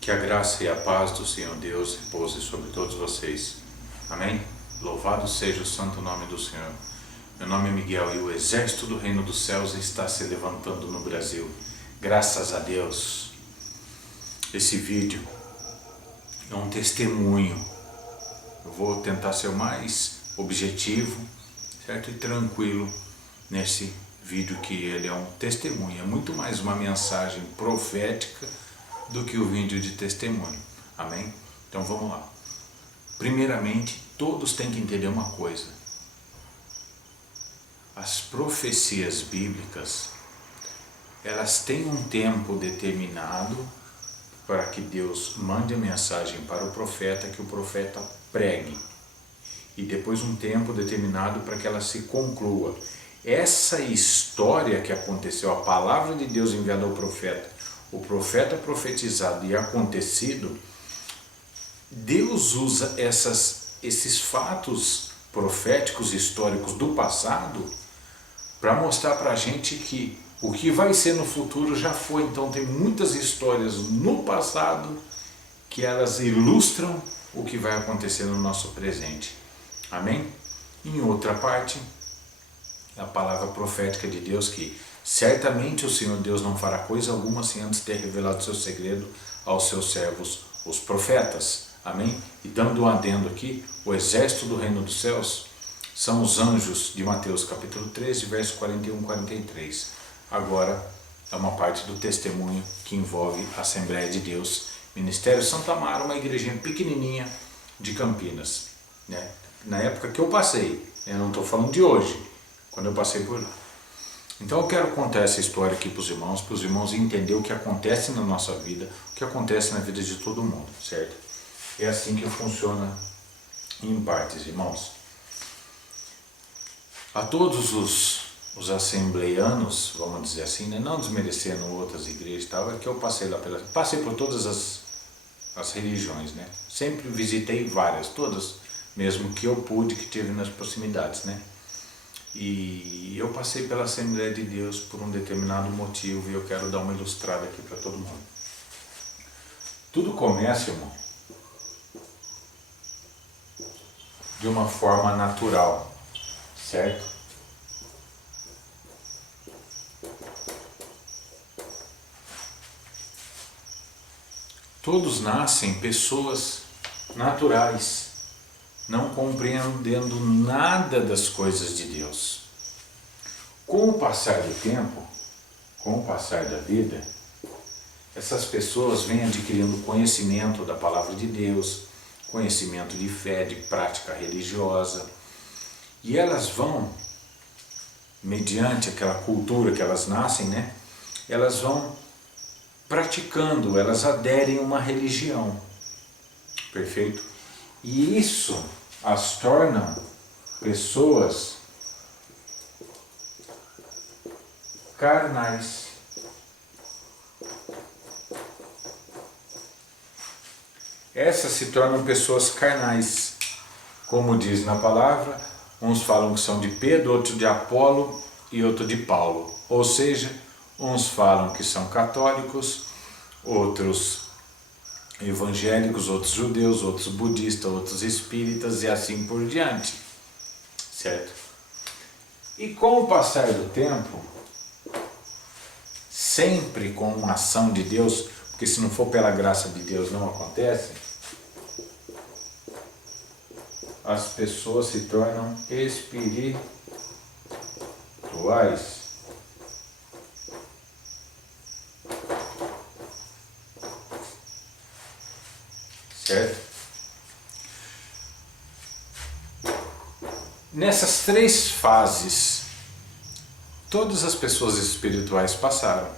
Que a graça e a paz do Senhor Deus repouse sobre todos vocês. Amém? Louvado seja o santo nome do Senhor. Meu nome é Miguel e o exército do reino dos céus está se levantando no Brasil. Graças a Deus. Esse vídeo é um testemunho. Eu vou tentar ser o mais objetivo, certo? E tranquilo nesse vídeo, que ele é um testemunho. É muito mais uma mensagem profética do que o vídeo de testemunho. Amém? Então vamos lá. Primeiramente, todos têm que entender uma coisa. As profecias bíblicas, elas têm um tempo determinado para que Deus mande a mensagem para o profeta, que o profeta pregue. E depois um tempo determinado para que ela se conclua. Essa história que aconteceu, a palavra de Deus enviada ao profeta, o profeta profetizado e acontecido, Deus usa esses fatos proféticos históricos do passado para mostrar para a gente que o que vai ser no futuro já foi. Então tem muitas histórias no passado que elas ilustram o que vai acontecer no nosso presente. Amém? Em outra parte, a palavra profética de Deus, que certamente o Senhor Deus não fará coisa alguma sem antes ter revelado seu segredo aos seus servos, os profetas. Amém? E dando um adendo aqui, o exército do reino dos céus são os anjos de Mateus capítulo 13, verso 41 e 43. Agora é uma parte do testemunho que envolve a Assembleia de Deus, Ministério Santo Amaro, uma igrejinha pequenininha de Campinas, né? Na época que eu passei, eu não estou falando de hoje, quando eu passei por lá. Então eu quero contar essa história aqui para os irmãos entenderem o que acontece na nossa vida, o que acontece na vida de todo mundo, certo? É assim que funciona em partes, irmãos. A todos os assembleianos, vamos dizer assim, né? Não desmerecendo outras igrejas e tal, é que eu passei por todas as religiões, né? Sempre visitei várias, todas, mesmo que eu pude, que tive nas proximidades, né? E eu passei pela Assembleia de Deus por um determinado motivo, e eu quero dar uma ilustrada aqui para todo mundo. Tudo começa, irmão, de uma forma natural, certo? Todos nascem pessoas naturais, não compreendendo nada das coisas de Deus. Com o passar do tempo, com o passar da vida, essas pessoas vêm adquirindo conhecimento da palavra de Deus, conhecimento de fé, de prática religiosa, e elas vão, mediante aquela cultura que elas nascem, né? Elas vão praticando, elas aderem a uma religião, perfeito? E isso as torna pessoas carnais. Essas se tornam pessoas carnais, como diz na palavra, uns falam que são de Pedro, outros de Apolo e outro de Paulo. Ou seja, uns falam que são católicos, outros evangélicos, outros judeus, outros budistas, outros espíritas e assim por diante, certo? E com o passar do tempo, sempre com uma ação de Deus, porque se não for pela graça de Deus não acontece, as pessoas se tornam espirituais. Certo? Nessas três fases, todas as pessoas espirituais passaram.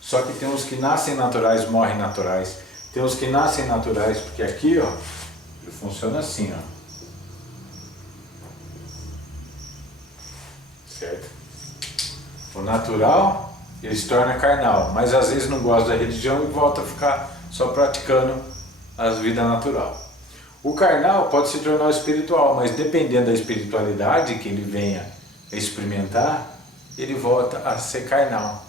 Só que tem uns que nascem naturais, morrem naturais. Tem uns que nascem naturais, porque aqui, ó, funciona assim, ó. Certo? O natural, ele se torna carnal, mas às vezes não gosta da religião e volta a ficar só praticando a vida natural. O carnal pode se tornar espiritual, mas dependendo da espiritualidade que ele venha experimentar, ele volta a ser carnal.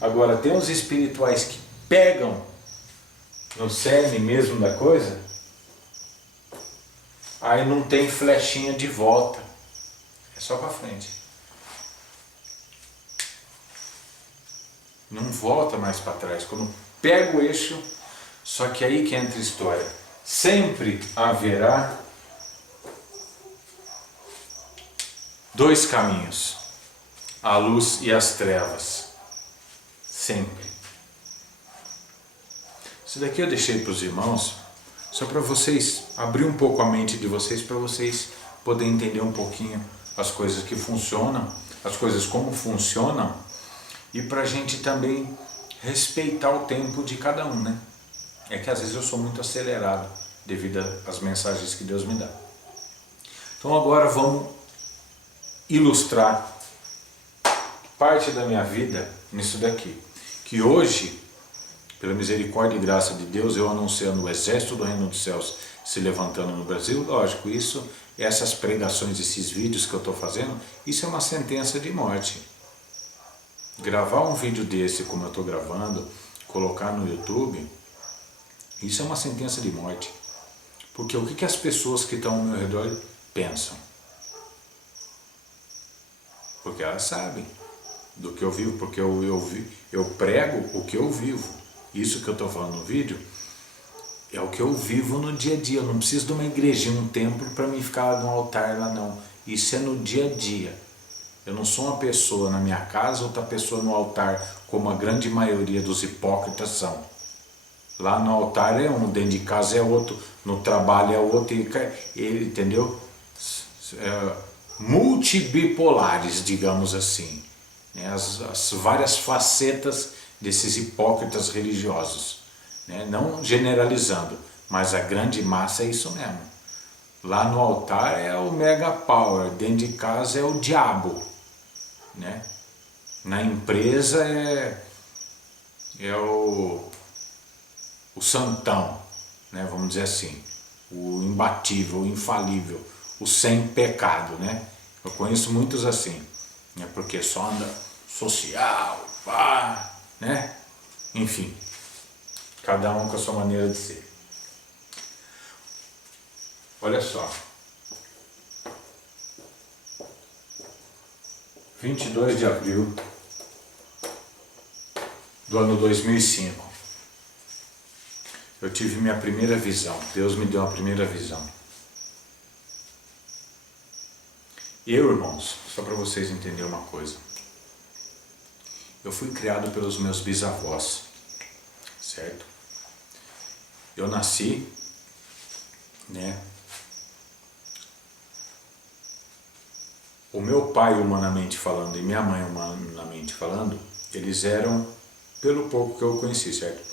Agora, tem os espirituais que pegam no cerne mesmo da coisa, aí não tem flechinha de volta, é só para frente. Não volta mais para trás. Quando pega o eixo, só que aí que entra a história. Sempre haverá dois caminhos, a luz e as trevas. Sempre. Isso daqui eu deixei para os irmãos, só para vocês abrir um pouco a mente de vocês, para vocês poderem entender um pouquinho as coisas que funcionam, as coisas como funcionam, e para a gente também respeitar o tempo de cada um, né? É que às vezes eu sou muito acelerado devido às mensagens que Deus me dá. Então agora vamos ilustrar parte da minha vida nisso daqui. Que hoje, pela misericórdia e graça de Deus, eu anunciando o exército do reino dos céus se levantando no Brasil, lógico, isso, essas pregações, esses vídeos que eu estou fazendo, isso é uma sentença de morte. Gravar um vídeo desse como eu estou gravando, colocar no YouTube, isso é uma sentença de morte. Porque o que as pessoas que estão ao meu redor pensam? Porque elas sabem do que eu vivo, porque eu prego o que eu vivo. Isso que eu estou falando no vídeo é o que eu vivo no dia a dia. Eu não preciso de uma igrejinha, um templo para mim ficar no altar lá, não. Isso é no dia a dia. Eu não sou uma pessoa na minha casa, outra pessoa no altar, como a grande maioria dos hipócritas são. Lá no altar é um, dentro de casa é outro, no trabalho é outro, entendeu? Multibipolares, digamos assim, né? As várias facetas desses hipócritas religiosos, né? Não generalizando, mas a grande massa é isso mesmo. Lá no altar é o mega power, dentro de casa é o diabo, né? Na empresa é o santão, né? Vamos dizer assim, o imbatível, o infalível, o sem pecado, né? Eu conheço muitos assim, né? Porque só anda social, pá, né? Enfim, cada um com a sua maneira de ser. Olha só, 22 de abril do ano 2005, eu tive minha primeira visão. Deus me deu a primeira visão. Eu, irmãos, só para vocês entenderem uma coisa, eu fui criado pelos meus bisavós, certo? Eu nasci, né? O meu pai, humanamente falando, e minha mãe, humanamente falando, eles eram, pelo pouco que eu conheci, certo?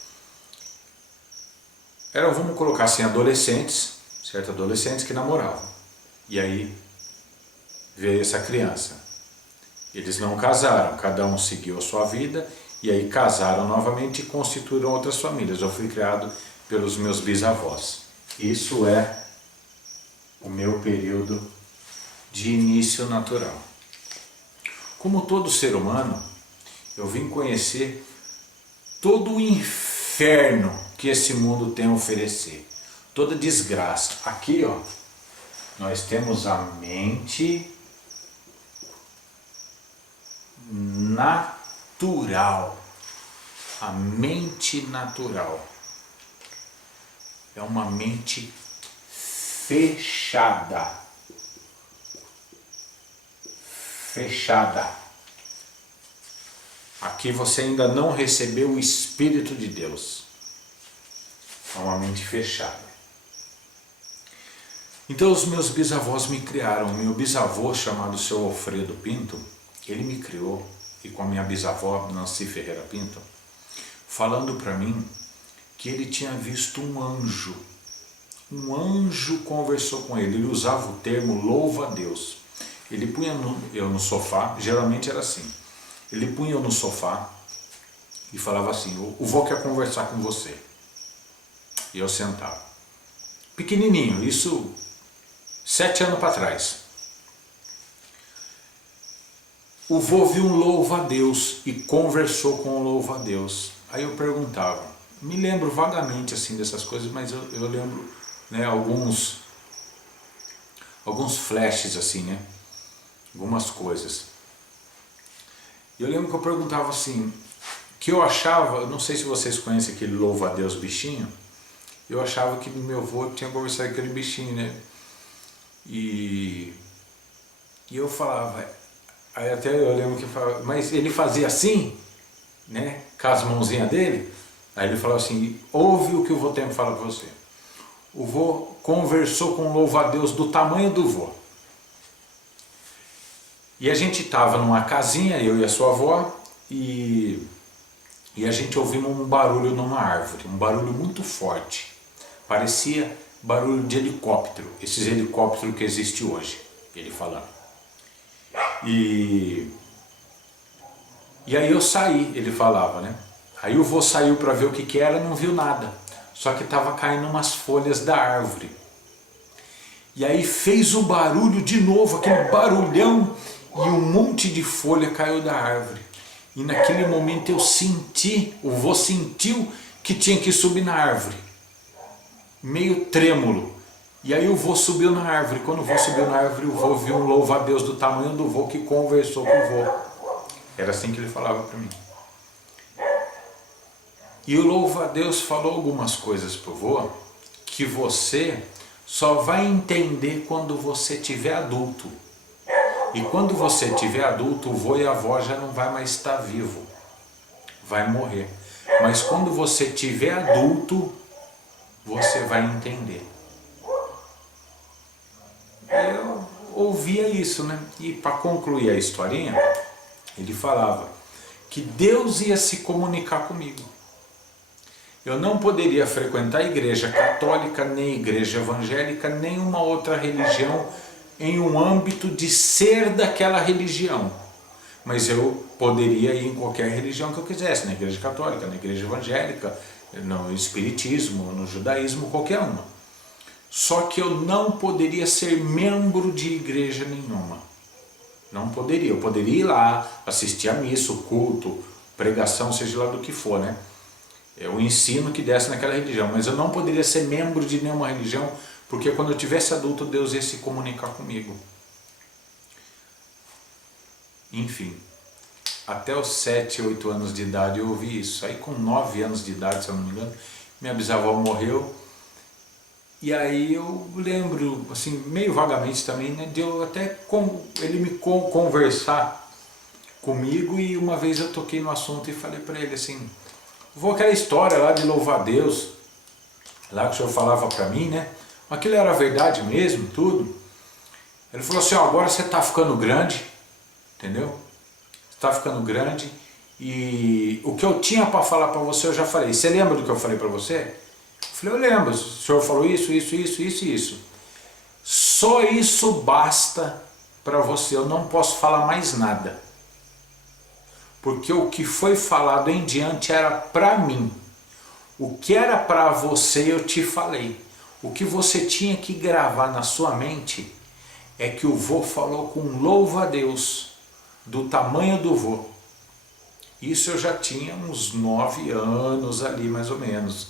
Eram, vamos colocar assim, adolescentes, certo? Adolescentes que namoravam. E aí veio essa criança. Eles não casaram, cada um seguiu a sua vida, e aí casaram novamente e constituíram outras famílias. Eu fui criado pelos meus bisavós. Isso é o meu período de início natural. Como todo ser humano, eu vim conhecer todo o inferno que esse mundo tem a oferecer, toda desgraça. Aqui, ó, nós temos a mente natural. A mente natural é uma mente fechada. Fechada. Aqui você ainda não recebeu o Espírito de Deus. É uma mente fechada. Então os meus bisavós me criaram. Meu bisavô, chamado seu Alfredo Pinto, ele me criou, e com a minha bisavó, Nancy Ferreira Pinto, falando para mim que ele tinha visto um anjo. Um anjo conversou com ele. Ele usava o termo louva a Deus. Ele punha eu no sofá, geralmente era assim. Ele punha eu no sofá e falava assim: o vô quer conversar com você. E eu sentava. Pequenininho, isso 7 anos para trás. O vô viu um louva a Deus e conversou com o louva a Deus. Aí eu perguntava: me lembro vagamente assim dessas coisas, mas eu lembro, né, alguns flashes assim, né, algumas coisas. Eu lembro que eu perguntava assim, que eu achava, não sei se vocês conhecem aquele louva a Deus bichinho, eu achava que meu avô tinha conversado com aquele bichinho, né, e eu falava, aí até eu lembro que eu falava, mas ele fazia assim, né, com as mãozinhas dele. Aí ele falou assim, ouve o que o vô tem fala para você. O vô conversou com o louva-a-Deus do tamanho do vô. E a gente estava numa casinha, eu e a sua avó, e a gente ouvimos um barulho numa árvore, um barulho muito forte. Parecia barulho de helicóptero, esses helicópteros que existem hoje, ele falando. E aí eu saí, ele falava, né? Aí o vô saiu para ver o que era, não viu nada. Só que estava caindo umas folhas da árvore. E aí fez o barulho de novo, aquele barulhão, e um monte de folha caiu da árvore. E naquele momento eu senti, o vô sentiu que tinha que subir na árvore. Meio trêmulo. E aí o vô subiu na árvore. Quando o vô subiu na árvore, o vô viu um louva-a-Deus do tamanho do vô que conversou com o vô. Era assim que ele falava para mim. E o louva-a-Deus falou algumas coisas para o vô que você só vai entender quando você tiver adulto. E quando você tiver adulto, o vô e a avó já não vai mais estar vivo. Vai morrer. Mas quando você tiver adulto, você vai entender. Eu ouvia isso, né? E para concluir a historinha, ele falava que Deus ia se comunicar comigo. Eu não poderia frequentar a igreja católica, nem igreja evangélica, nem uma outra religião em um âmbito de ser daquela religião. Mas eu poderia ir em qualquer religião que eu quisesse, na igreja católica, na igreja evangélica, no espiritismo, no judaísmo, qualquer uma. Só que eu não poderia ser membro de igreja nenhuma. Não poderia. Eu poderia ir lá, assistir a missa, o culto, pregação, seja lá do que for, né? É o ensino que desce naquela religião, mas eu não poderia ser membro de nenhuma religião, porque quando eu tivesse adulto, Deus ia se comunicar comigo. Enfim, até os 7, 8 anos de idade eu ouvi isso. Aí com 9 anos de idade, se eu não me engano, minha bisavó morreu. E aí eu lembro, assim, meio vagamente também, né, de eu até ele me conversar comigo, e uma vez eu toquei no assunto e falei para ele assim, vou aquela história lá de louvar a Deus, lá que o senhor falava para mim, né? Aquilo era verdade mesmo, tudo. Ele falou assim, ó, agora você está ficando grande, entendeu? Você está ficando grande e o que eu tinha para falar para você eu já falei. Você lembra do que eu falei para você? Eu falei, eu lembro, o senhor falou isso, isso, isso, isso e isso. Só isso basta para você, eu não posso falar mais nada. Porque o que foi falado em diante era para mim. O que era para você eu te falei. O que você tinha que gravar na sua mente é que o vô falou com louva a Deus, do tamanho do vô. Isso eu já tinha uns 9 anos ali, mais ou menos.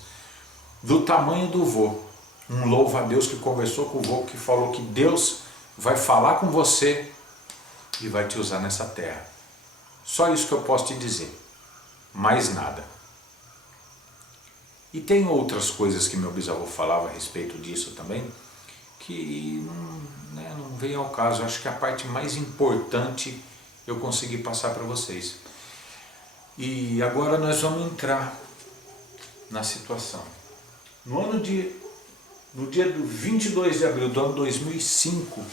Do tamanho do vô. Um louva a Deus que conversou com o vô, que falou que Deus vai falar com você e vai te usar nessa terra. Só isso que eu posso te dizer. Mais nada. E tem outras coisas que meu bisavô falava a respeito disso também, que não vem ao caso. Eu acho que a parte mais importante eu consegui passar para vocês. E agora nós vamos entrar na situação. No dia do 22 de abril do ano 2005,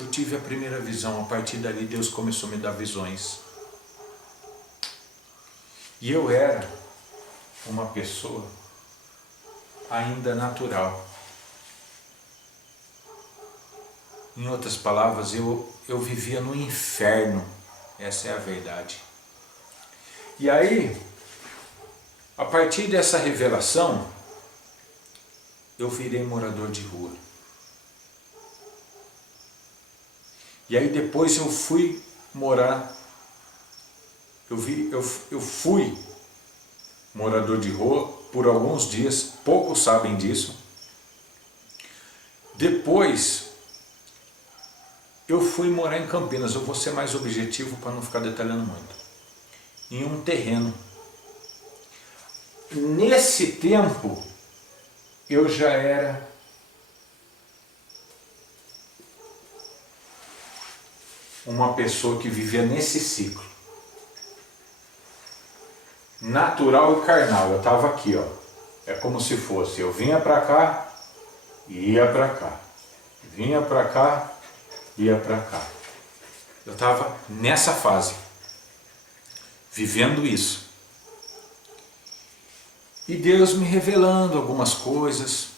eu tive a primeira visão. A partir dali Deus começou a me dar visões. E eu era uma pessoa ainda natural. Em outras palavras, eu vivia no inferno. Essa é a verdade. E aí, a partir dessa revelação, eu virei morador de rua. E aí depois eu fui morar, eu fui morador de rua por alguns dias, poucos sabem disso. Depois eu fui morar em Campinas, eu vou ser mais objetivo para não ficar detalhando muito, em um terreno. Nesse tempo eu já era uma pessoa que vivia nesse ciclo natural e carnal. Eu estava aqui, ó. É como se fosse, eu vinha para cá e ia para cá, vinha para cá, ia para cá. Eu estava nessa fase, vivendo isso. E Deus me revelando algumas coisas,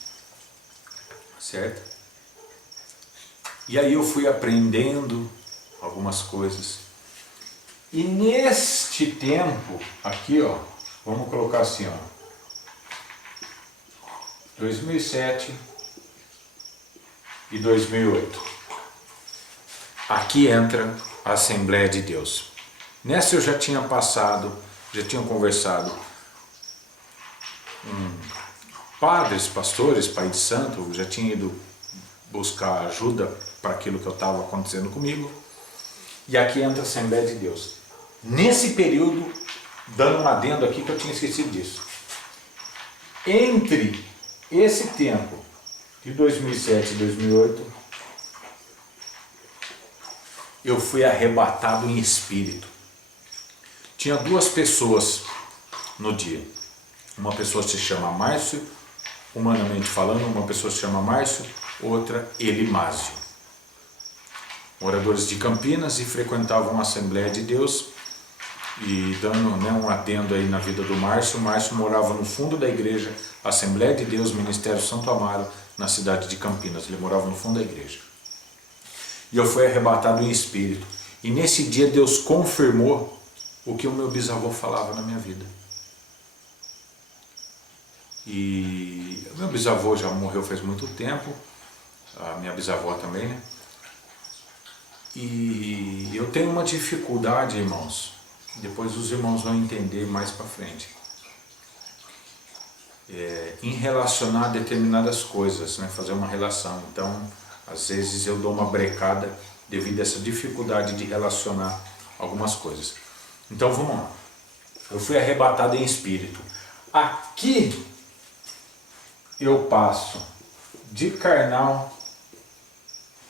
certo? E aí eu fui aprendendo algumas coisas. E neste tempo, aqui ó, vamos colocar assim ó, 2007 e 2008. Aqui entra a Assembleia de Deus. Nessa eu já tinha passado, já tinha conversado padres, pastores, pai de santo, eu já tinha ido buscar ajuda para aquilo que eu estava acontecendo comigo. E aqui entra a Assembleia de Deus. Nesse período, dando um adendo aqui que eu tinha esquecido disso. Entre esse tempo de 2007 e 2008, eu fui arrebatado em espírito. Tinha duas pessoas no dia. Uma pessoa se chama Márcio, humanamente falando, uma pessoa se chama Márcio, outra Elimásio. Moradores de Campinas e frequentavam a Assembleia de Deus. E dando um adendo aí na vida do Márcio, o Márcio morava no fundo da igreja, Assembleia de Deus, Ministério Santo Amaro, na cidade de Campinas. Ele morava no fundo da igreja. E eu fui arrebatado em espírito. E nesse dia Deus confirmou o que o meu bisavô falava na minha vida. E o meu bisavô já morreu faz muito tempo, a minha bisavó também, né? E eu tenho uma dificuldade, irmãos, depois os irmãos vão entender mais para frente, em relacionar determinadas coisas, né? Fazer uma relação. Então, às vezes eu dou uma brecada devido a essa dificuldade de relacionar algumas coisas. Então vamos lá. Eu fui arrebatado em espírito. Aqui eu passo de carnal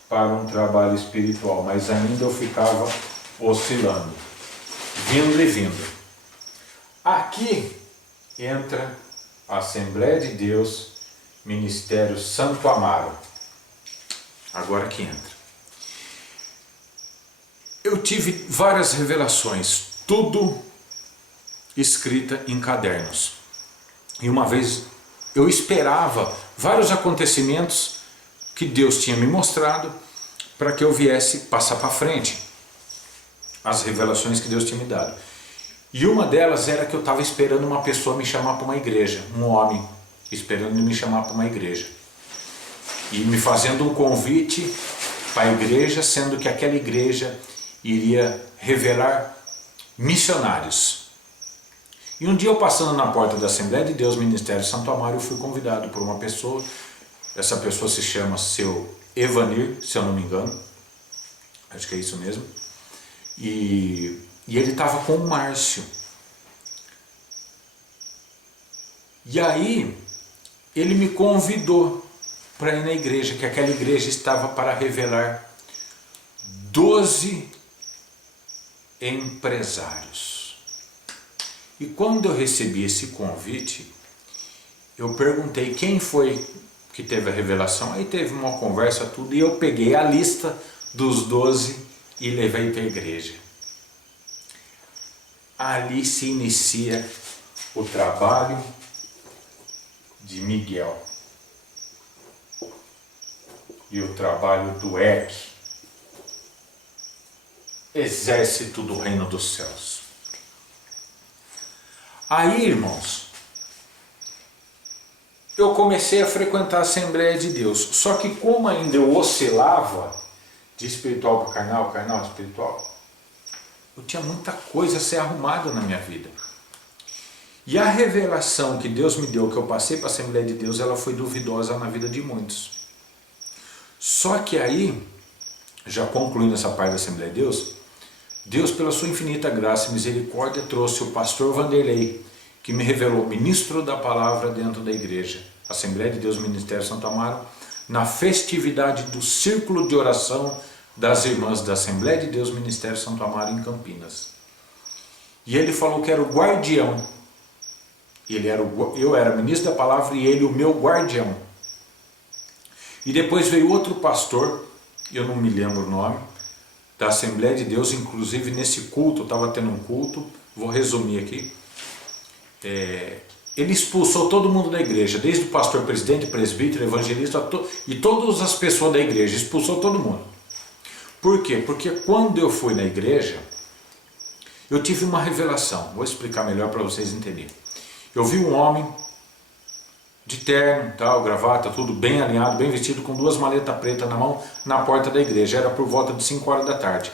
para um trabalho espiritual, mas ainda eu ficava oscilando, vindo e vindo. Aqui entra a Assembleia de Deus, Ministério Santo Amaro. Agora que entra. Eu tive várias revelações, tudo escrita em cadernos. E uma vez eu esperava vários acontecimentos que Deus tinha me mostrado para que eu viesse passar para frente as revelações que Deus tinha me dado. E uma delas era que eu estava esperando uma pessoa me chamar para uma igreja, um homem esperando me chamar para uma igreja. E me fazendo um convite para a igreja, sendo que aquela igreja iria revelar missionários. E um dia eu passando na porta da Assembleia de Deus, Ministério Santo Amaro, eu fui convidado por uma pessoa. Essa pessoa se chama seu Evanir, se eu não me engano. Acho que é isso mesmo. E ele estava com o Márcio. E aí ele me convidou para ir na igreja, que aquela igreja estava para revelar 12 empresários. E quando eu recebi esse convite, eu perguntei quem foi que teve a revelação. Aí teve uma conversa, tudo, e eu peguei a lista dos 12 e levei para a igreja. Ali se inicia o trabalho de Miguel e o trabalho do EC, Exército do Reino dos Céus. Aí, irmãos, eu comecei a frequentar a Assembleia de Deus, só que como ainda eu oscilava de espiritual para carnal, carnal espiritual, eu tinha muita coisa a ser arrumada na minha vida. E a revelação que Deus me deu, que eu passei para a Assembleia de Deus, ela foi duvidosa na vida de muitos. Só que aí, já concluindo essa parte da Assembleia de Deus, Deus, pela sua infinita graça e misericórdia, trouxe o pastor Vanderlei, que me revelou ministro da palavra dentro da igreja, Assembleia de Deus Ministério Santo Amaro, na festividade do círculo de oração das irmãs da Assembleia de Deus Ministério Santo Amaro em Campinas. E ele falou que era o guardião. Eu era ministro da palavra e ele o meu guardião. E depois veio outro pastor, eu não me lembro o nome, da Assembleia de Deus, inclusive nesse culto, estava tendo um culto, vou resumir aqui. Ele expulsou todo mundo da igreja, desde o pastor presidente, presbítero, evangelista e todas as pessoas da igreja, expulsou todo mundo. Por quê? Porque quando eu fui na igreja, eu tive uma revelação, vou explicar melhor para vocês entenderem. Eu vi um homem de terno, tal, gravata, tudo bem alinhado, bem vestido, com 2 maletas pretas na mão, na porta da igreja. Era por volta de 5 horas da tarde.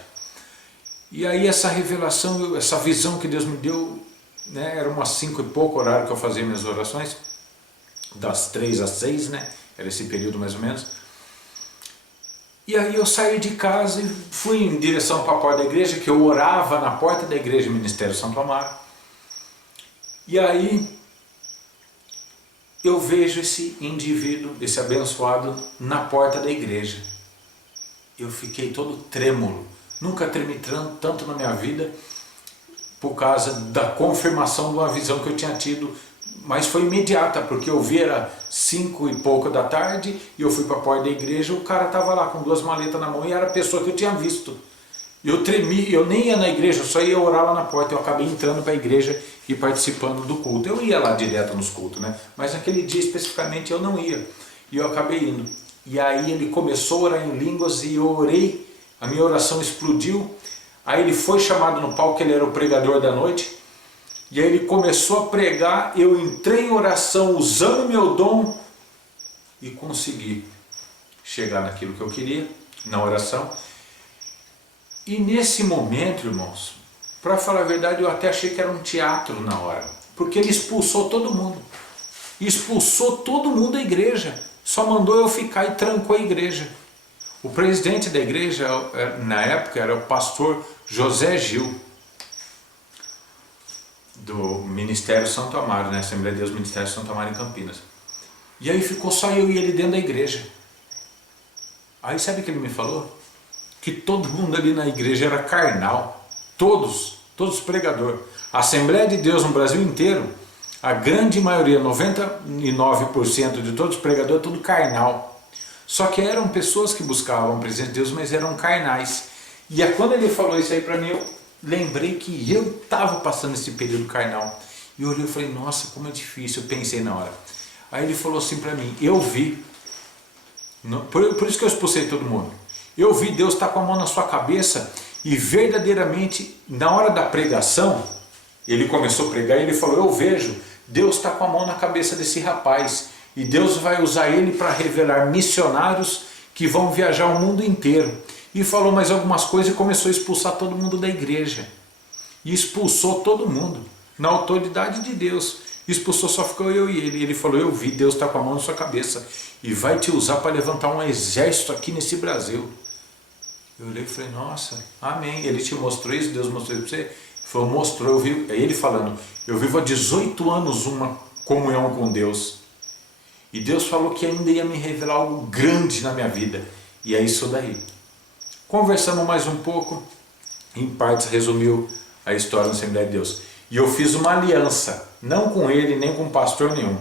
E aí essa revelação, essa visão que Deus me deu, né, era umas 5 e pouco, horário que eu fazia minhas orações, das 3 às 6, né, era esse período mais ou menos. E aí eu saí de casa e fui em direção para a porta da igreja, que eu orava na porta da igreja Ministério Santo Amaro. E aí eu vejo esse indivíduo, esse abençoado, na porta da igreja. Eu fiquei todo trêmulo. Nunca tremi tanto na minha vida por causa da confirmação de uma visão que eu tinha tido, mas foi imediata, porque eu vi era 5 e pouco da tarde e eu fui para a porta da igreja, o cara estava lá com 2 maletas na mão e era a pessoa que eu tinha visto. Eu tremi, eu nem ia na igreja, eu só ia orar lá na porta. Eu acabei entrando para a igreja e participando do culto. Eu ia lá direto nos cultos, né? Mas naquele dia especificamente eu não ia. E eu acabei indo. E aí ele começou a orar em línguas e eu orei, a minha oração explodiu. Aí ele foi chamado no palco, ele era o pregador da noite. E aí ele começou a pregar, eu entrei em oração usando meu dom e consegui chegar naquilo que eu queria, na oração. E nesse momento, irmãos, para falar a verdade, eu até achei que era um teatro na hora, porque ele expulsou todo mundo. Expulsou todo mundo da igreja, só mandou eu ficar e trancou a igreja. O presidente da igreja, na época, era o pastor José Gil, do Ministério Santo Amaro, né? Assembleia de Deus Ministério Santo Amaro em Campinas. E aí ficou só eu e ele dentro da igreja. Aí sabe o que ele me falou? Que todo mundo ali na igreja era carnal, todos pregadores. A Assembleia de Deus no Brasil inteiro, a grande maioria, 99% de todos os pregadores, tudo carnal. Só que eram pessoas que buscavam a presença de Deus, mas eram carnais. E quando ele falou isso aí para mim, eu lembrei que eu estava passando esse período carnal. E eu olhei e falei, nossa, como é difícil, eu pensei na hora. Aí ele falou assim para mim, eu vi, por isso que eu expulsei todo mundo. Eu vi Deus estar com a mão na sua cabeça e verdadeiramente, na hora da pregação, ele começou a pregar e ele falou, eu vejo, Deus está com a mão na cabeça desse rapaz e Deus vai usar ele para revelar missionários que vão viajar o mundo inteiro. E falou mais algumas coisas e começou a expulsar todo mundo da igreja. E expulsou todo mundo, na autoridade de Deus. Expulsou, só ficou eu e ele. E ele falou, eu vi, Deus está com a mão na sua cabeça e vai te usar para levantar um exército aqui nesse Brasil. Eu olhei e falei, nossa, amém. Ele te mostrou isso, Deus mostrou isso para você? Ele falou, mostrou, eu vi. Aí ele falando, eu vivo há 18 anos uma comunhão com Deus. E Deus falou que ainda ia me revelar algo grande na minha vida. E é isso daí. Conversamos mais um pouco, em partes resumiu a história da Assembleia de Deus. E eu fiz uma aliança, não com ele, nem com pastor nenhum,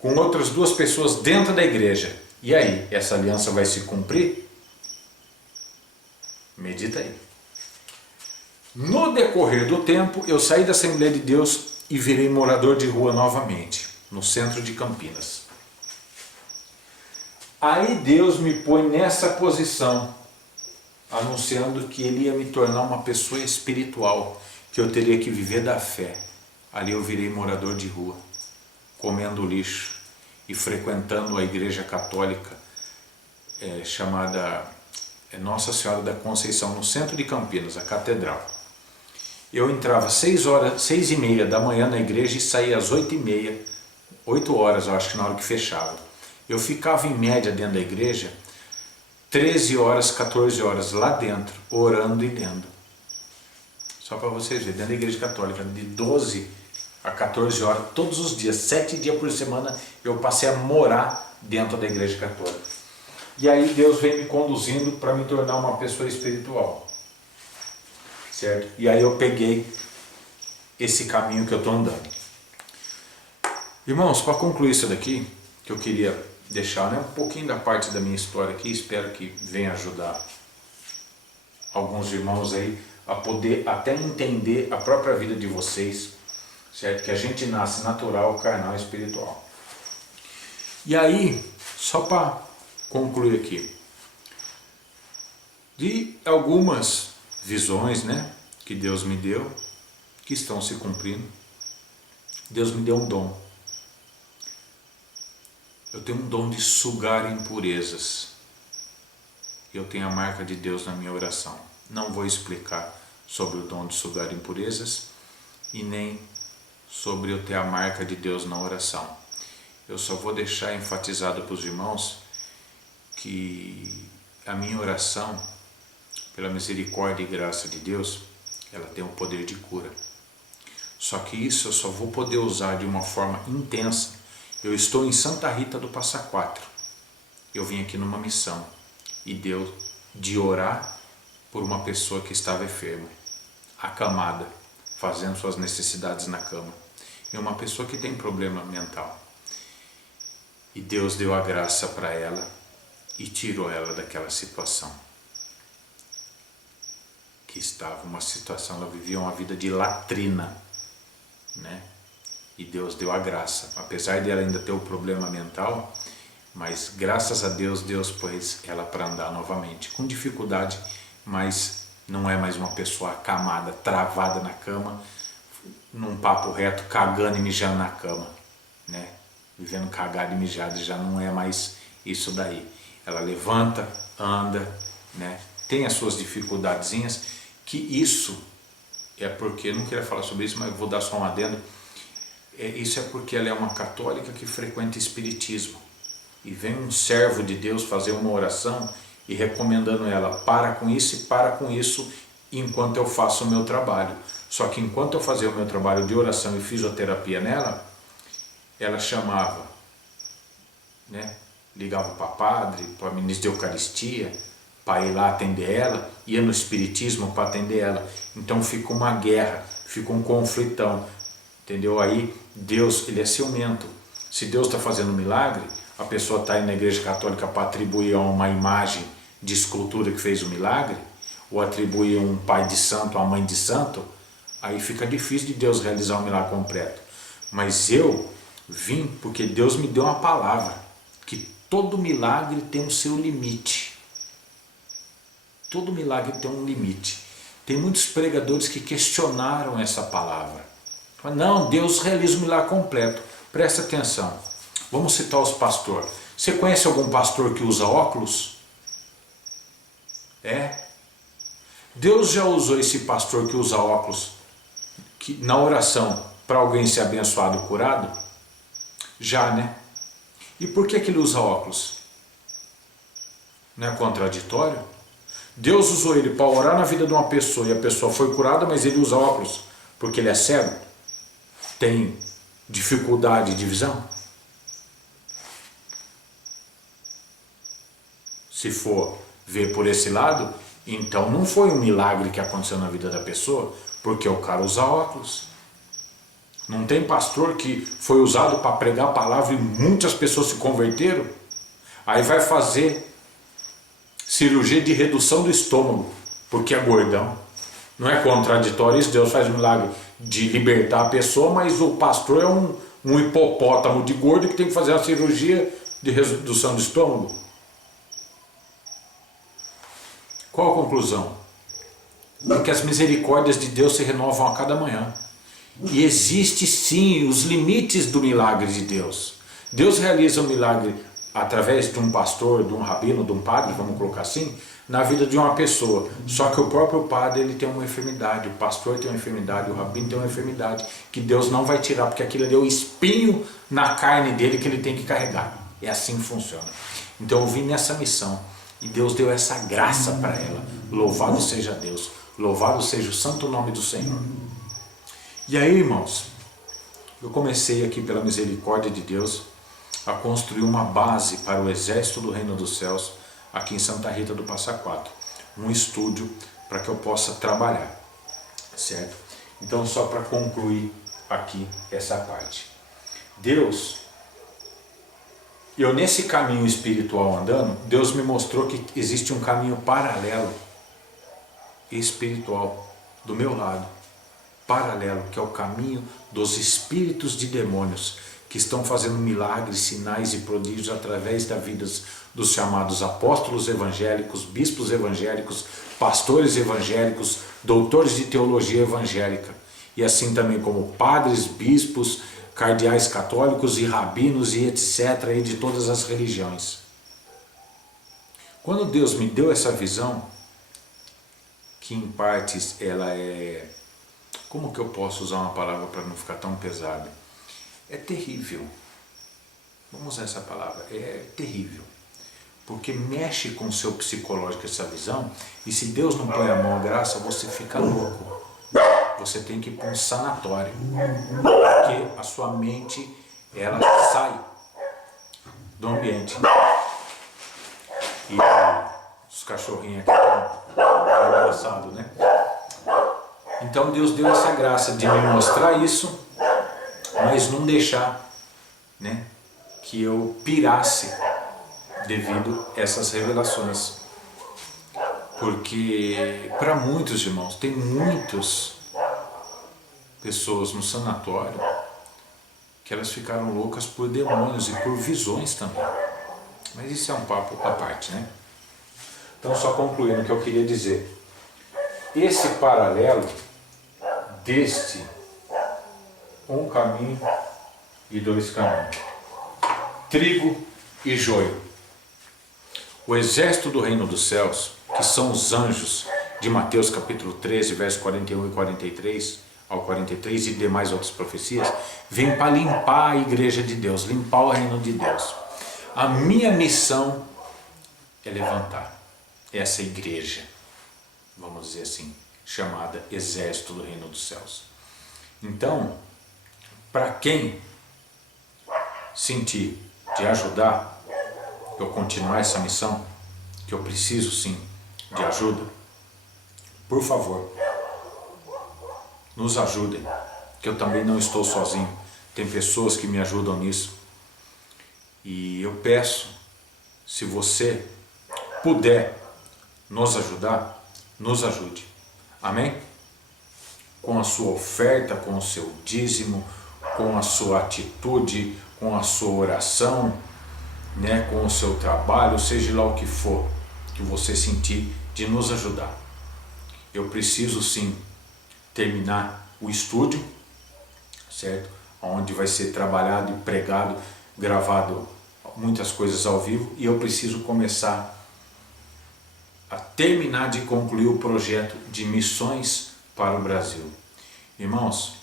com outras 2 pessoas dentro da igreja. E aí, essa aliança vai se cumprir? Medita aí. No decorrer do tempo, eu saí da Assembleia de Deus e virei morador de rua novamente, no centro de Campinas. Aí Deus me põe nessa posição, anunciando que ele ia me tornar uma pessoa espiritual, que eu teria que viver da fé. Ali eu virei morador de rua, comendo lixo e frequentando a igreja católica chamada Nossa Senhora da Conceição, no centro de Campinas, a catedral. eu entrava 6h30 da manhã na igreja e saía às 8h30, 8 horas, eu acho que na hora que fechava. Eu ficava em média dentro da igreja 13 horas, 14 horas lá dentro, orando e lendo. Só para vocês verem, dentro da igreja católica, de 12 a 14 horas, todos os dias, 7 dias por semana, eu passei a morar dentro da igreja católica. E aí Deus vem me conduzindo para me tornar uma pessoa espiritual. Certo? E aí eu peguei esse caminho que eu estou andando. Irmãos, para concluir isso daqui, que eu queria deixar, né, um pouquinho da parte da minha história aqui, espero que venha ajudar alguns irmãos aí a poder até entender a própria vida de vocês, certo? Que a gente nasce natural, carnal e espiritual. E aí, só para concluir aqui, de algumas visões, né, que Deus me deu, que estão se cumprindo. Deus me deu um dom. Eu tenho um dom de sugar impurezas. Eu tenho a marca de Deus na minha oração. Não vou explicar sobre o dom de sugar impurezas e nem sobre eu ter a marca de Deus na oração. Eu só vou deixar enfatizado para os irmãos que a minha oração, pela misericórdia e graça de Deus, ela tem o poder de cura. Só que isso eu só vou poder usar de uma forma intensa. Eu estou em Santa Rita do Passa Quatro. Eu vim aqui numa missão e deu de orar por uma pessoa que estava enferma, acamada, fazendo suas necessidades na cama. E uma pessoa que tem problema mental. E Deus deu a graça para ela e tirou ela daquela situação. Que estava uma situação, ela vivia uma vida de latrina, né? E Deus deu a graça, apesar de ela ainda ter o problema mental, mas graças a Deus, Deus pôs ela para andar novamente, com dificuldade, mas não é mais uma pessoa acamada, travada na cama, num papo reto, cagando e mijando na cama, né? Vivendo cagado e mijado, já não é mais isso daí. Ela levanta, anda, né? Tem as suas dificuldadezinhas, que isso é porque, não queria falar sobre isso, mas vou dar só um adendo, isso é porque ela é uma católica que frequenta espiritismo, e vem um servo de Deus fazer uma oração e recomendando ela, para com isso e para com isso, enquanto eu faço o meu trabalho. Só que enquanto eu fazia o meu trabalho de oração e fisioterapia nela, ela chamava, né? Ligava para padre, para ministro de Eucaristia, para ir lá atender ela, ia no espiritismo para atender ela. Então fica uma guerra, fica um conflitão, entendeu? Aí Deus, ele é ciumento. Se Deus está fazendo um milagre, a pessoa está aí na igreja católica para atribuir a uma imagem de escultura que fez o milagre, ou atribuir um pai de santo, uma mãe de santo, aí fica difícil de Deus realizar um milagre completo. Mas eu vim porque Deus me deu uma palavra, que todo milagre tem o seu limite. Todo milagre tem um limite. Tem muitos pregadores que questionaram essa palavra. Não, Deus realiza o milagre completo. Presta atenção. Vamos citar os pastores. Você conhece algum pastor que usa óculos? Deus já usou esse pastor que usa óculos na oração para alguém ser abençoado, curado? Já, né? E por que ele usa óculos? Não é contraditório? Deus usou ele para orar na vida de uma pessoa e a pessoa foi curada, mas ele usa óculos porque ele é cego? Tem dificuldade de visão? Se for ver por esse lado, então não foi um milagre que aconteceu na vida da pessoa, porque o cara usa óculos. Não tem pastor que foi usado para pregar a palavra e muitas pessoas se converteram? Aí vai fazer cirurgia de redução do estômago, porque é gordão. Não é contraditório isso? Deus faz um milagre de libertar a pessoa, mas o pastor é um hipopótamo de gordo que tem que fazer a cirurgia de redução do estômago. Qual a conclusão? Porque as misericórdias de Deus se renovam a cada manhã. E existe sim os limites do milagre de Deus. Deus realiza um milagre através de um pastor, de um rabino, de um padre, vamos colocar assim, na vida de uma pessoa. Só que o próprio padre, ele tem uma enfermidade, o pastor tem uma enfermidade, o rabino tem uma enfermidade, que Deus não vai tirar, porque aquilo ali é o espinho na carne dele que ele tem que carregar. É assim que funciona. Então eu vim nessa missão, e Deus deu essa graça para ela. Louvado seja Deus, louvado seja o santo nome do Senhor. E aí, irmãos, eu comecei aqui pela misericórdia de Deus a construir uma base para o exército do reino dos céus aqui em Santa Rita do Passa Quatro, um estúdio para que eu possa trabalhar, certo? Então, só para concluir aqui essa parte, Deus, eu nesse caminho espiritual andando, Deus me mostrou que existe um caminho paralelo espiritual do meu lado, paralelo, que é o caminho dos espíritos de demônios que estão fazendo milagres, sinais e prodígios através das vidas dos chamados apóstolos evangélicos, bispos evangélicos, pastores evangélicos, doutores de teologia evangélica, e assim também como padres, bispos, cardeais católicos e rabinos e etc. e de todas as religiões. Quando Deus me deu essa visão, que em partes ela é, como que eu posso usar uma palavra para não ficar tão pesado? É terrível. Vamos usar essa palavra, é terrível. Porque mexe com o seu psicológico essa visão, e se Deus não põe a mão à graça, você fica louco. Você tem que ir para um sanatório, porque a sua mente, ela sai do ambiente. E os cachorrinhos aqui estão engraçados, né? Então Deus deu essa graça de me mostrar isso, mas não deixar, né, que eu pirasse devido a essas revelações. Porque para muitos irmãos, tem muitas pessoas no sanatório que elas ficaram loucas por demônios e por visões também. Mas isso é um papo à parte, né? Então, só concluindo o que eu queria dizer. Esse paralelo deste um caminho e dois caminhos. Trigo e joio. O exército do reino dos céus, que são os anjos de Mateus capítulo 13, versos 41 e 43 ao 43 e demais outras profecias, vem para limpar a igreja de Deus, limpar o reino de Deus. A minha missão é levantar essa igreja, vamos dizer assim, chamada exército do reino dos céus. Então, para quem sentir de ajudar eu continuar essa missão, que eu preciso sim de ajuda, por favor, nos ajudem, que eu também não estou sozinho, tem pessoas que me ajudam nisso, e eu peço, se você puder nos ajudar, nos ajude, amém? Com a sua oferta, com o seu dízimo, com a sua atitude, com a sua oração, né, com o seu trabalho, seja lá o que for que você sentir de nos ajudar. Eu preciso sim terminar o estúdio, certo? Onde vai ser trabalhado e pregado, gravado muitas coisas ao vivo, e eu preciso começar a terminar de concluir o projeto de missões para o Brasil. Irmãos,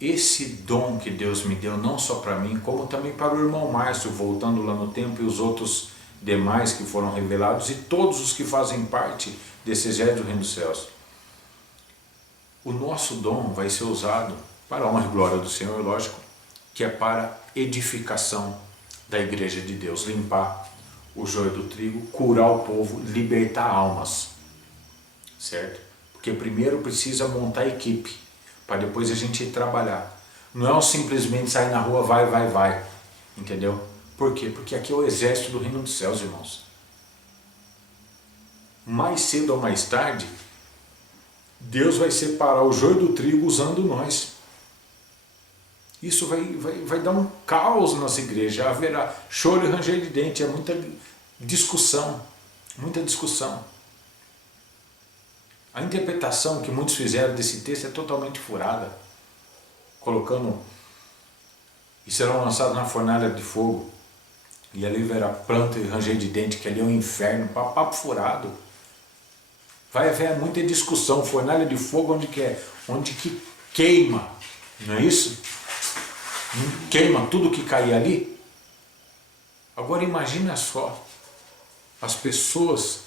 esse dom que Deus me deu, não só para mim, como também para o irmão Márcio, voltando lá no tempo, e os outros demais que foram revelados, e todos os que fazem parte desse exército do reino dos céus. O nosso dom vai ser usado para a honra e glória do Senhor, lógico, que é para edificação da igreja de Deus, limpar o joio do trigo, curar o povo, libertar almas, certo? Porque primeiro precisa montar a equipe, para depois a gente ir trabalhar. Não é simplesmente sair na rua, vai, entendeu? Por quê? Porque aqui é o exército do reino dos céus, irmãos. Mais cedo ou mais tarde, Deus vai separar o joio do trigo usando nós. Isso vai dar um caos na nossa igreja, haverá choro e ranger de dente, é muita discussão, muita discussão. A interpretação que muitos fizeram desse texto é totalmente furada, colocando, e serão lançados na fornalha de fogo. E ali verá planta e ranger de dente, que ali é um inferno, papo furado. Vai haver muita discussão, fornalha de fogo onde que é? Onde que queima, não é isso? Queima tudo que cair ali. Agora imagina só, as pessoas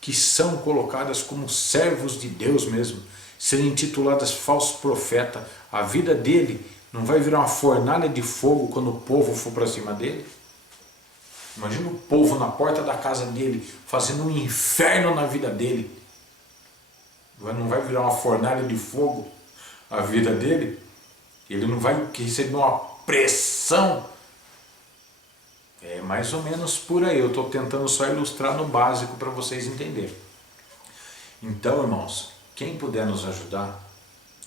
que são colocadas como servos de Deus mesmo, serem intituladas falsos profetas, a vida dele não vai virar uma fornalha de fogo quando o povo for para cima dele? Imagina o povo na porta da casa dele, fazendo um inferno na vida dele. Não vai virar uma fornalha de fogo a vida dele? Ele não vai receber uma pressão? É mais ou menos por aí. Eu estou tentando só ilustrar no básico para vocês entenderem. Então, irmãos, quem puder nos ajudar,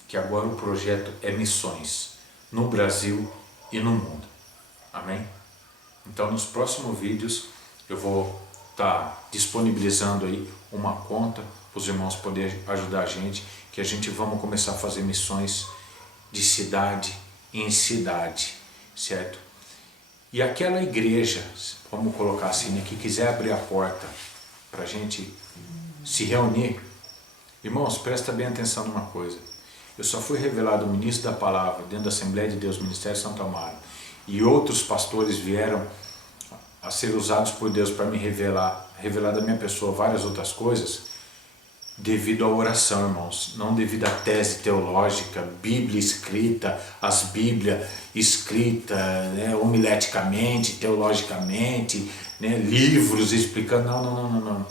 que agora o projeto é missões no Brasil e no mundo. Amém? Então, nos próximos vídeos eu vou estar disponibilizando aí uma conta para os irmãos poderem ajudar a gente, que a gente vamos começar a fazer missões de cidade em cidade, certo? E aquela igreja, vamos colocar assim, né, que quiser abrir a porta para a gente se reunir, irmãos, presta bem atenção numa coisa. Eu só fui revelado ministro da palavra dentro da Assembleia de Deus, Ministério Santo Amaro, e outros pastores vieram a ser usados por Deus para me revelar da minha pessoa várias outras coisas, devido à oração, irmãos, não devido à tese teológica, Bíblia escrita, as Bíblias escritas, né, homileticamente, teologicamente, né, livros explicando, não.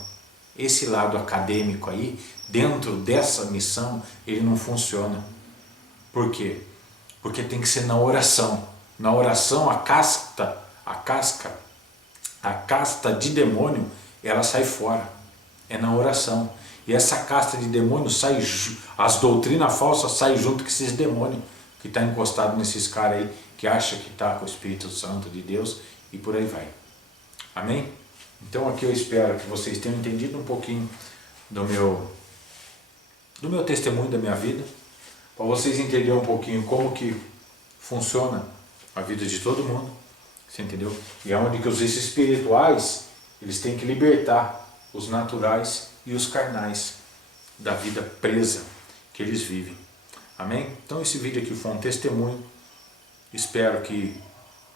Esse lado acadêmico aí, dentro dessa missão, ele não funciona. Por quê? Porque tem que ser na oração. Na oração, a casta de demônio, ela sai fora. É na oração. E essa casta de demônio sai, as doutrinas falsas saem junto com esses demônios que está encostado nesses caras aí, que acha que está com o Espírito Santo de Deus, e por aí vai. Amém? Então aqui eu espero que vocês tenham entendido um pouquinho do meu testemunho, da minha vida, para vocês entenderem um pouquinho como que funciona a vida de todo mundo, você entendeu? E é onde que os espirituais, eles têm que libertar os naturais e os carnais da vida presa que eles vivem. Amém? Então esse vídeo aqui foi um testemunho. Espero que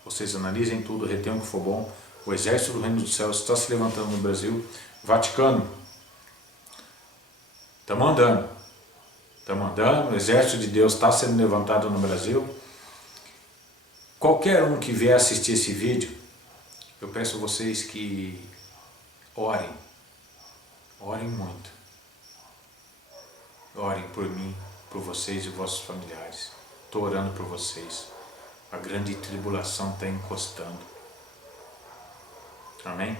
vocês analisem tudo, retenham o que for bom. O exército do reino dos céus está se levantando no Brasil. Vaticano, estamos andando. O exército de Deus está sendo levantado no Brasil. Qualquer um que vier assistir esse vídeo, eu peço a vocês que orem muito. Orem por mim, por vocês e vossos familiares. Estou orando por vocês. A grande tribulação está encostando. Amém?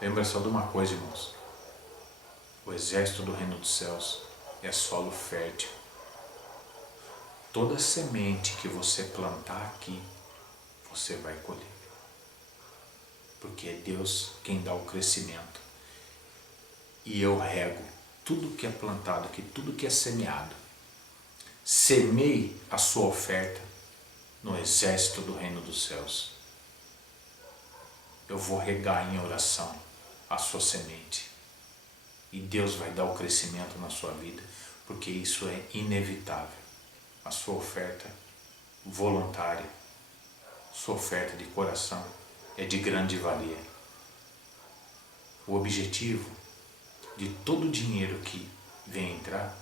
Lembra só de uma coisa, irmãos. O exército do reino dos céus é solo fértil. Toda semente que você plantar aqui, você vai colher. Porque é Deus quem dá o crescimento. E eu rego tudo que é plantado aqui, tudo que é semeado. Semeie a sua oferta no exército do reino dos céus. Eu vou regar em oração a sua semente. E Deus vai dar o crescimento na sua vida, porque isso é inevitável. A sua oferta voluntária, sua oferta de coração é de grande valia. O objetivo de todo o dinheiro que vem entrar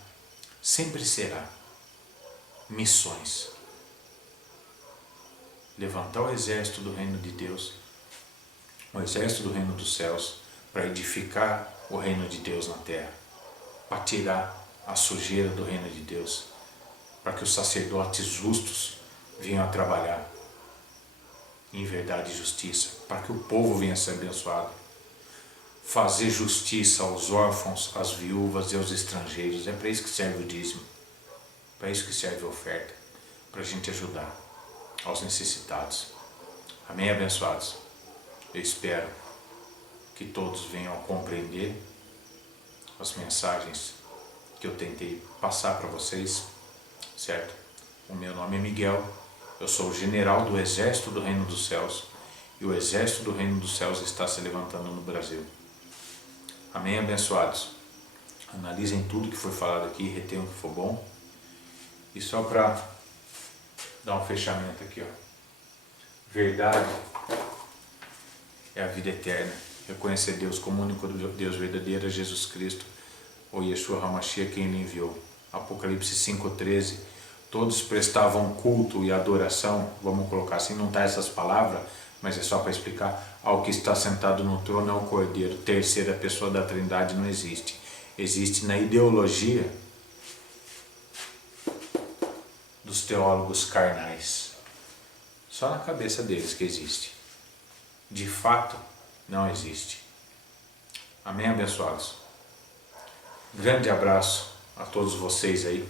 sempre será missões. Levantar o exército do reino de Deus, o exército do reino dos céus, para edificar o reino de Deus na terra, para tirar a sujeira do reino de Deus, para que os sacerdotes justos venham a trabalhar em verdade e justiça, para que o povo venha a ser abençoado. Fazer justiça aos órfãos, às viúvas e aos estrangeiros, é para isso que serve o dízimo, para isso que serve a oferta, para a gente ajudar aos necessitados. Amém, abençoados? Eu espero que todos venham a compreender as mensagens que eu tentei passar para vocês, certo? O meu nome é Miguel, eu sou o general do exército do reino dos céus e o exército do reino dos céus está se levantando no Brasil. Amém, abençoados? Analisem tudo que foi falado aqui, retenham o que for bom. E só para dar um fechamento aqui, ó. Verdade é a vida eterna. Reconhecer Deus como o único Deus verdadeiro é Jesus Cristo, ou Yeshua HaMashiach, quem Ele enviou. Apocalipse 5,13. Todos prestavam culto e adoração, vamos colocar assim, não está essas palavras, mas é só para explicar, ao que está sentado no trono é o Cordeiro. Terceira pessoa da Trindade não existe. Existe na ideologia dos teólogos carnais. Só na cabeça deles que existe. De fato, não existe. Amém, abençoados? Grande abraço a todos vocês aí.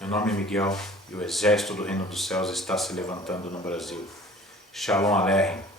Meu nome é Miguel e o exército do reino dos céus está se levantando no Brasil. Shalom Aleichem.